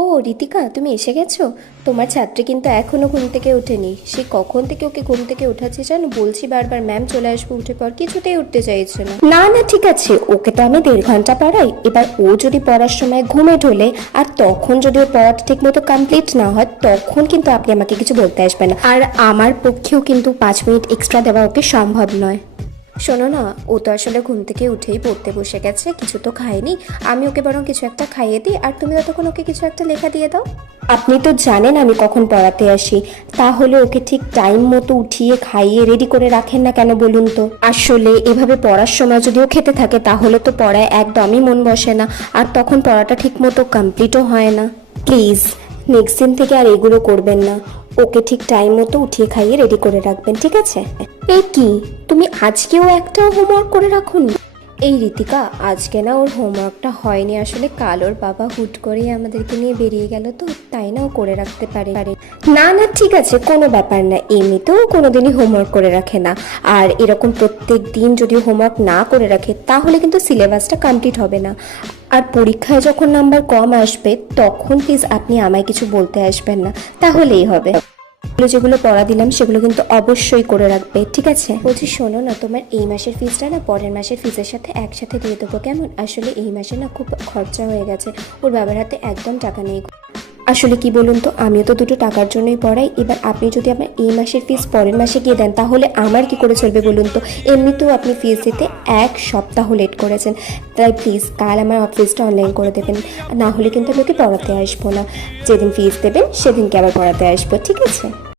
ও রিতিকা, তুমি এসে গেছো। তোমার ছাত্রী কিন্তু এখনো ঘুম থেকে ওঠেনি। সে কখন থেকে ওকে ঘুম থেকে উঠাচ্ছে জানো, বলছি বারবার ম্যাম চলে আসবে, উঠে পর, কিছুতেই উঠতে চাইছে না। না না ঠিক আছে, ওকে তো আমি 1.5 ঘন্টা পড়াই। এবার ও যদি পড়ার সময় ঘুমে ঢোলে আর তখন যদি ওর পড়াটা ঠিক মতো কমপ্লিট না হয়, তখন কিন্তু আপনি আমাকে কিছু বলতে আসবেন না। আর আমার পক্ষেও কিন্তু 5 মিনিট এক্সট্রা দেওয়া ওকে সম্ভব নয়। শোনো না, ও তো আসলে ঘুম থেকে উঠেই পড়তে বসে গেছে, কিছু তো খায়নি। আমি ওকে বরং কিছু একটা খাইয়ে দিই, আর তুমি ততক্ষণ ওকে কিছু একটা লেখা দিয়ে দাও। আপনি তো জানেন আমি কখন পড়াতে আসি, তাহলে ওকে ঠিক টাইম মতো উঠিয়ে খাইয়ে রেডি করে রাখেন না কেন বলুন তো। আসলে এভাবে পড়ার সময় যদি ও খেতে থাকে তাহলে তো পড়ায় একদমই মন বসে না, আর তখন পড়াটা ঠিক মতো কমপ্লিটও হয় না। প্লিজ নেক্সট দিন থেকে আর এগুলো করবেন না। ওকে ঠিক টাইম মতো উঠিয়ে খাইয়ে রেডি করে রাখবেন, ঠিক আছে? এই কি, তুমি আজকেও একটাও হোমওয়ার্ক করে রাখোনি? এই ঋতিকা, আজকে না ওর হোমওয়ার্কটা হয়নি, আসলে কাল ওর বাবা হুট করেই আমাদেরকে নিয়ে বেরিয়ে গেল, তো তাই না ও করে রাখতে পারে। না না ঠিক আছে, কোনো ব্যাপার না, এমনিতেও কোনোদিনই হোমওয়ার্ক করে রাখে না। আর এরকম প্রত্যেক দিন যদি হোমওয়ার্ক না করে রাখে তাহলে কিন্তু সিলেবাসটা কমপ্লিট হবে না। আর পরীক্ষায় যখন নাম্বার কম আসবে তখন প্লিজ আপনি আমায় কিছু বলতে আসবেন না, তাহলেই হবে। যেগুলো পড়া দিলাম সেগুলো কিন্তু অবশ্যই করে রাখবে, ঠিক আছে? বলছি শোনো না, তোমার এই মাসের ফিসটা না পরের মাসের ফিসের সাথে একসাথে দিয়ে দেবো, কেমন? আসলে এই মাসে না খুব খরচা হয়ে গেছে, ওর বাবার হাতে একদম টাকা নেই। আসলে কি বলুন তো, আমিও তো দুটো টাকার জন্যই পড়াই। এবার আপনি যদি আমার এই মাসের ফিস পরের মাসে গিয়ে দেন তাহলে আমার কি করে চলবে বলুন তো? এমনিতেও আপনি ফিস দিতে 1 সপ্তাহ লেট করেছেন, তাই প্লিজ কাল আমার ফিসটা অনলাইন করে দেবেন, না হলে কিন্তু আমি ওকে পড়াতে আসবো না। যেদিন ফিস দেবেন সেদিনকে আবার পড়াতে আসবো, ঠিক আছে?